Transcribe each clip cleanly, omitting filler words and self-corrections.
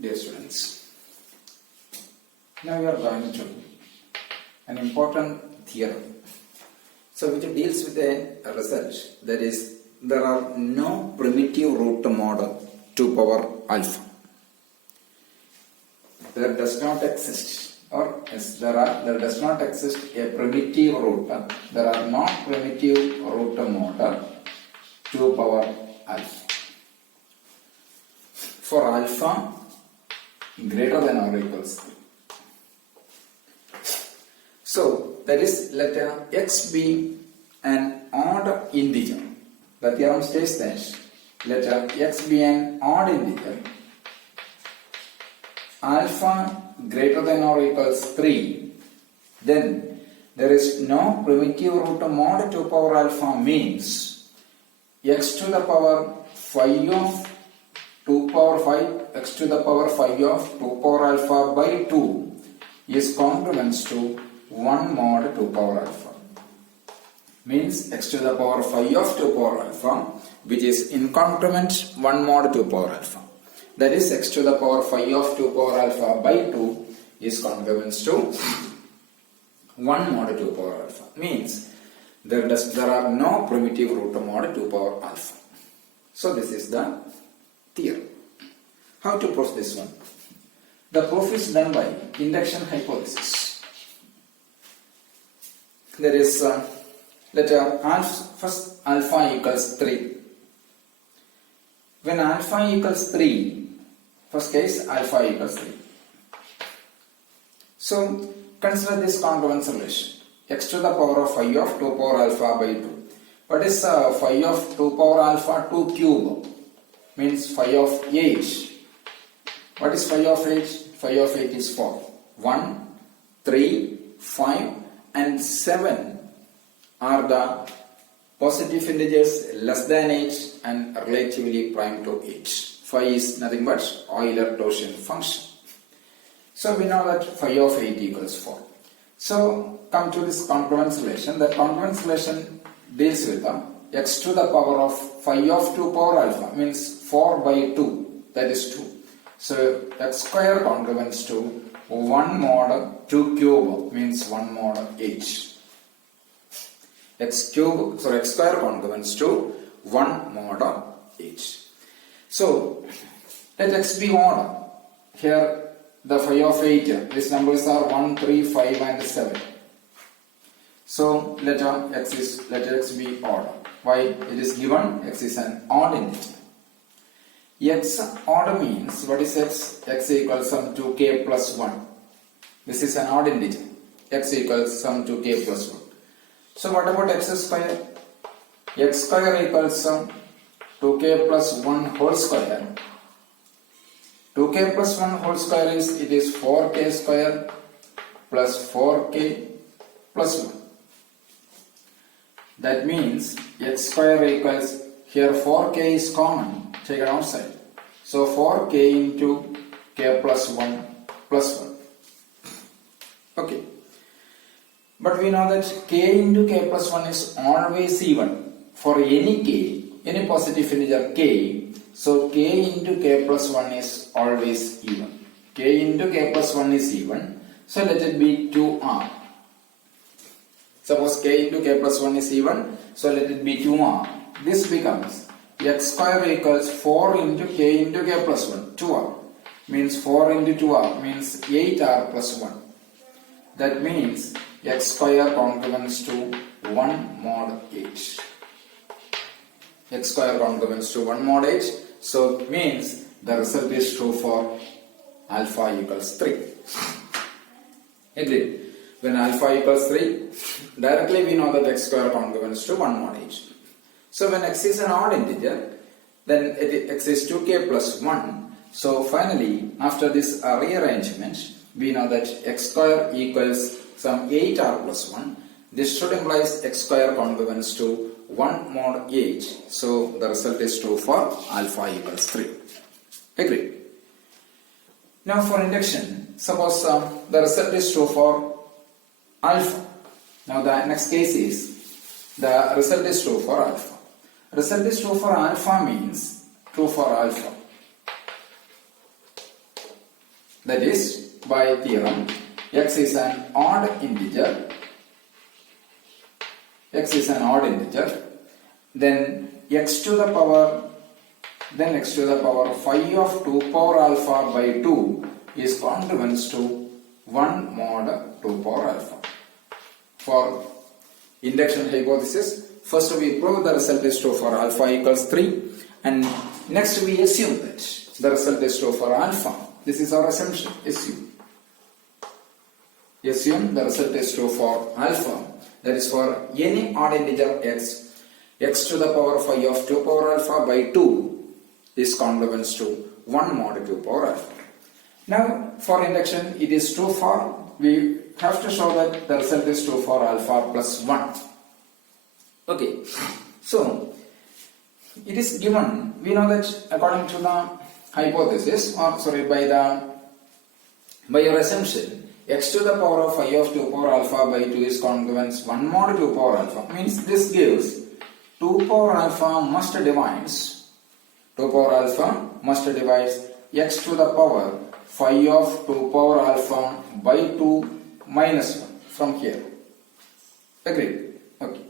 Dear students, now we are going to an important theorem. So which deals with a result, that is, there are no primitive root mod 2 power alpha. There does not exist, or yes, there does not exist a primitive root. There are not primitive root mod 2 power alpha. For alpha greater than or equals 3. So that is, let x be an odd integer. The theorem states that let x be an odd integer, alpha greater than or equals 3, then there is no primitive root mod 2 power alpha means x to the power 5 of 2 power 5, x to the power 5 of 2 power alpha by 2 is congruent to 1 mod 2 power alpha. Means x to the power 5 of 2 power alpha, which is incongruent 1 mod 2 power alpha. That is, x to the power 5 of 2 power alpha by 2 is congruent to 1 mod 2 power alpha. Means there are no primitive root mod 2 power alpha. So this is the theorem. How to prove this one? The proof is done by induction hypothesis. There is first alpha equals 3. When alpha equals 3, first case alpha equals 3. So consider this congruence relation. X to the power of 5 of 2 power alpha by 2. What is 5 of 2 power alpha 2 cube? Means 5 of 8. What is 5 of 8? 5 of 8 is 4. 1, 3, 5 and 7 are the positive integers less than 8 and relatively prime to 8. 5 is nothing but Euler-Torsion function. So we know that 5 of 8 equals 4. So come to this congruence relation. The congruence relation deals with x to the power of 5 of 2 power alpha means 4 by 2, that is 2. So x square congruence to 1 mod 2 cube means 1 mod 8. X square congruence to 1 mod 8. So let x be odd. Here the 5 of 8, these numbers are 1, 3, 5 and 7. So let x be odd. Why? It is given x is an odd integer. X odd means, what is x? X equals some 2k plus 1. This is an odd integer. X equals some 2k plus 1. So what about x square? X square equals some 2k plus 1 whole square. 2k plus 1 whole square is 4k square plus 4k plus 1. That means x square equals, here 4k is common, take it outside. So 4k into k plus 1 plus 1. Okay. But we know that k into k plus 1 is always even for any k, any positive integer k. So k into k plus 1 is always even. K into k plus 1 is even. So let it be 2r. Suppose k into k plus 1 is even. So let it be 2r. This becomes x square equals 4 into k into k plus 1. 2r. Means 4 into 2r means 8r plus 1. That means x square congruence to 1 mod 8. X square congruence to 1 mod 8. So it means the result is true for alpha equals 3. Agreed? When alpha equals 3, directly we know that x square congruence to 1 mod 8. So when x is an odd integer, then x is 2k plus 1. So finally, after this rearrangement, we know that x square equals some 8r plus 1. This should imply x square congruence to 1 mod 8. So the result is true for alpha equals 3. Agreed? Now for induction, suppose the result is true for alpha. Now the next case is the result is true for alpha. Result is true for alpha means true for alpha. That is, by theorem, x is an odd integer. X is an odd integer. Then x to the power phi of 2 power alpha by 2 is congruent to 1 mod 2 power alpha. For induction hypothesis, first we prove the result is true for alpha equals 3, and next we assume that the result is true for alpha. This is our assumption. Assume the result is true for alpha. That is, for any odd integer x to the power phi of 2 power alpha by 2 is congruent to 1 mod 2 power alpha. Now, for induction, it is true for, we have to show that the result is true for alpha plus 1. Okay, so it is given, we know that according to the hypothesis, or sorry, by your assumption, x to the power of phi of 2 power alpha by 2 is congruent 1 mod 2 power alpha. Means this gives 2 power alpha must divides x to the power phi of 2 power alpha by 2 minus 1 from here. Agreed? Okay.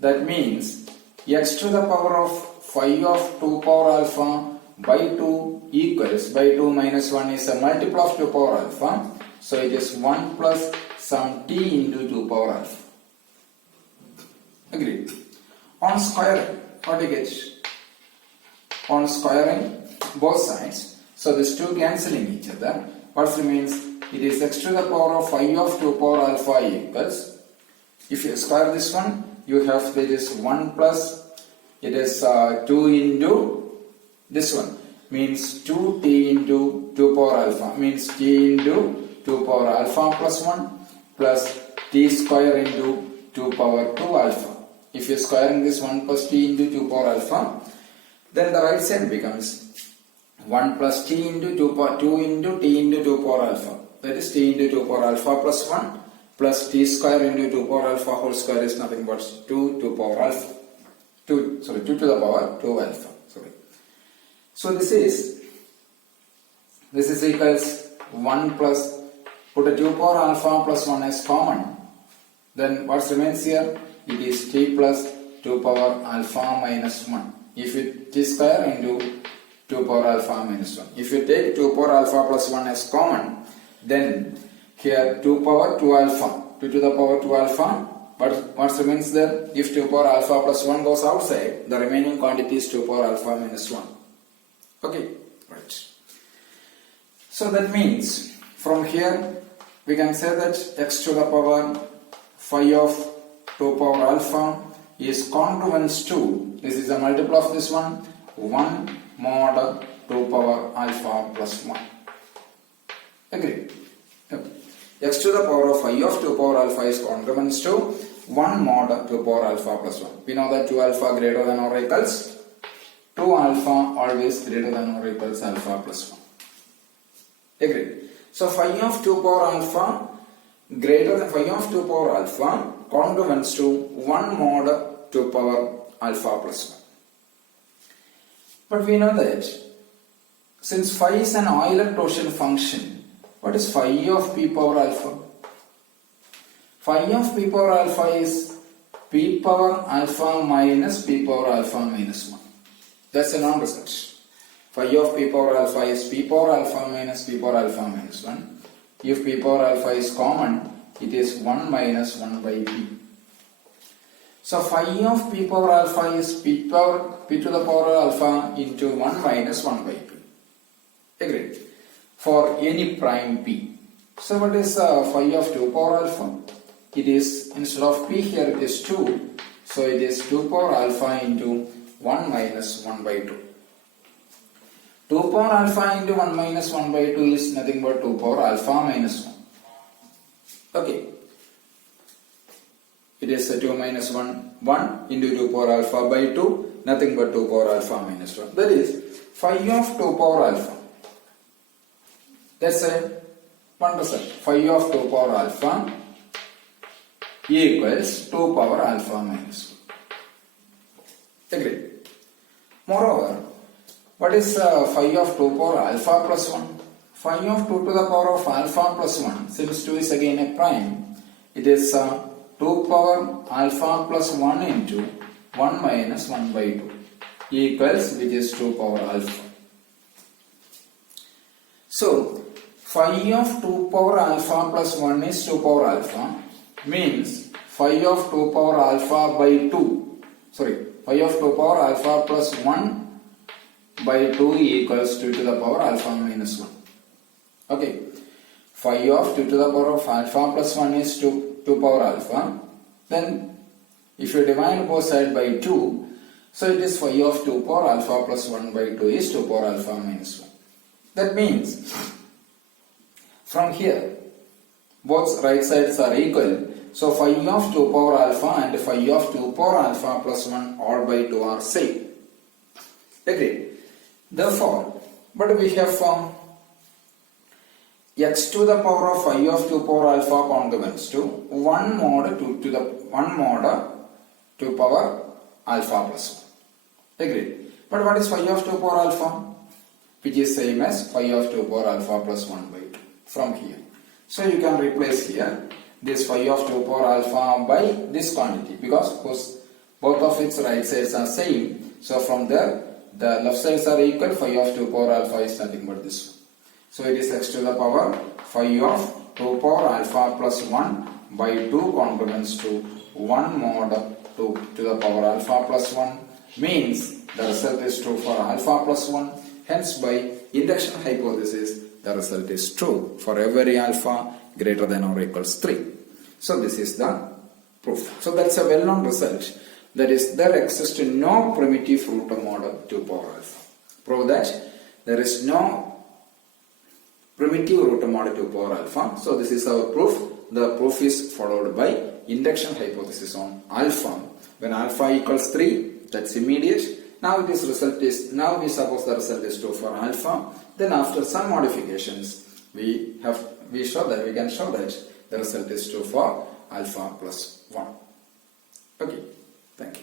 That means x to the power of phi of 2 power alpha by 2 equals, by 2 minus 1 is a multiple of 2 power alpha. So it is 1 plus some t into 2 power alpha. Agreed? On squaring, what do you get? On squaring both sides, so these two cancelling each other, what remains? It is x to the power of phi of 2 power alpha equals, if you square this one, you have that is 1 plus, it is 2 into this one, means 2t into 2 power alpha, means t into 2 power alpha plus 1 plus t square into 2 power 2 alpha. If you are squaring this 1 plus t into 2 power alpha, then the right side becomes 1 plus t into 2 into t into 2 power alpha. That is t into 2 power alpha plus 1 plus t square into 2 power alpha whole square is nothing but 2 power alpha. 2 to the power 2 alpha. So this is equals 1 plus, put a 2 power alpha plus 1 as common. Then what remains here? It is t plus 2 power alpha minus 1. If you t square into 2 power alpha minus 1. If you take 2 power alpha plus 1 as common, then here 2 power 2 alpha, 2 to the power 2 alpha, but what remains there? If 2 power alpha plus 1 goes outside, the remaining quantity is 2 power alpha minus 1. Okay, right. So that means from here we can say that x to the power phi of 2 power alpha is congruent to, this is a multiple of this one, 1 mod 2 power alpha plus 1. Agree? Okay. X to the power of phi of 2 power alpha is congruent to 1 mod 2 power alpha plus 1. We know that 2 alpha greater than or equals 2 alpha always greater than or equals alpha plus 1. Agree? So phi of 2 power alpha greater than phi of 2 power alpha congruent to 1 mod 2 power alpha plus 1. But we know that since phi is an Euler-Taussian function, what is phi of p power alpha? Phi of p power alpha is p power alpha minus p power alpha minus 1. That's a non-result. Phi of p power alpha is p power alpha minus p power alpha minus 1. If p power alpha is common, it is 1 minus 1 by p. So phi of p power alpha is p to the power alpha into 1 minus 1 by p. Agreed? For any prime p. So what is phi of 2 power alpha? It is, instead of p here it is 2. So it is 2 power alpha into 1 minus 1 by 2. 2 power alpha into 1 minus 1 by 2 is nothing but 2 power alpha minus 1. Okay. It is 2 minus 1, 1 into 2 power alpha by 2, nothing but 2 power alpha minus 1. That is phi of 2 power alpha. That's one result. Phi of 2 power alpha equals 2 power alpha minus 1. Agreed? Moreover, what is phi of 2 power alpha plus 1? phi of 2 to the power of alpha plus 1, since 2 is again a prime, it is 2 power alpha plus 1 into 1 minus 1 by 2 equals, which is 2 power alpha. So, phi of 2 power alpha plus 1 is 2 power alpha, means phi of 2 power alpha by 2, phi of 2 power alpha plus 1 by 2 equals 2 to the power alpha minus 1. Okay, phi of 2 to the power of alpha plus 1 is 2 power alpha. Then if you divide both sides by 2, so it is phi of 2 power alpha plus 1 by 2 is 2 power alpha minus 1. That means from here both right sides are equal. So phi of 2 power alpha and phi of 2 power alpha plus 1 all by 2 are same. Agreed. Therefore, but we have found x to the power of phi of 2 power alpha congruence to 1 mod 2 power alpha plus 1. Agreed. But what is phi of 2 power alpha? Which is same as phi of 2 power alpha plus 1 by 2 from here. So you can replace here this phi of 2 power alpha by this quantity, because both of its right sides are same. So from there the left sides are equal. Phi of 2 power alpha is nothing but this one. So it is x to the power phi of 2 power alpha plus 1 by 2 congruence to 1 mod 2 to the power alpha plus 1, means the result is true for alpha plus 1. Hence, by induction hypothesis, the result is true for every alpha greater than or equals 3. So this is the proof. So that's a well-known result. That is, there exists no primitive root mod 2 power alpha. Prove that there is no primitive root mod 2 power alpha. So this is our proof. The proof is followed by induction hypothesis on alpha. When alpha equals 3, that's immediate. Now we suppose the result is true for alpha. Then after some modifications, we can show that the result is true for alpha plus 1. Okay, thank you.